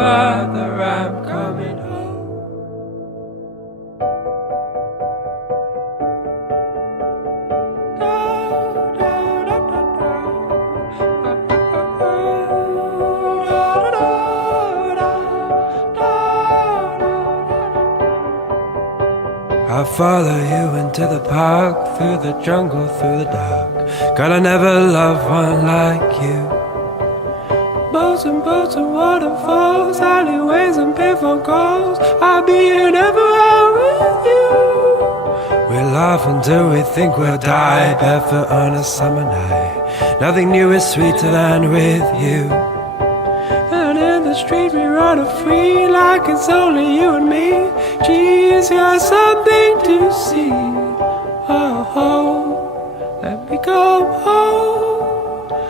mother, I'm coming home. I'll follow you into the park, through the jungle, through the dark. God, I never loved one like you. Boats and waterfalls, alleyways and payphone calls. I'll be here never with you. We'll laugh until we think we'll die, barefoot on a summer night. Nothing new is sweeter than with you. And in the street we run free, like it's only you and me. Geez, you're something to see. Oh, let me go home.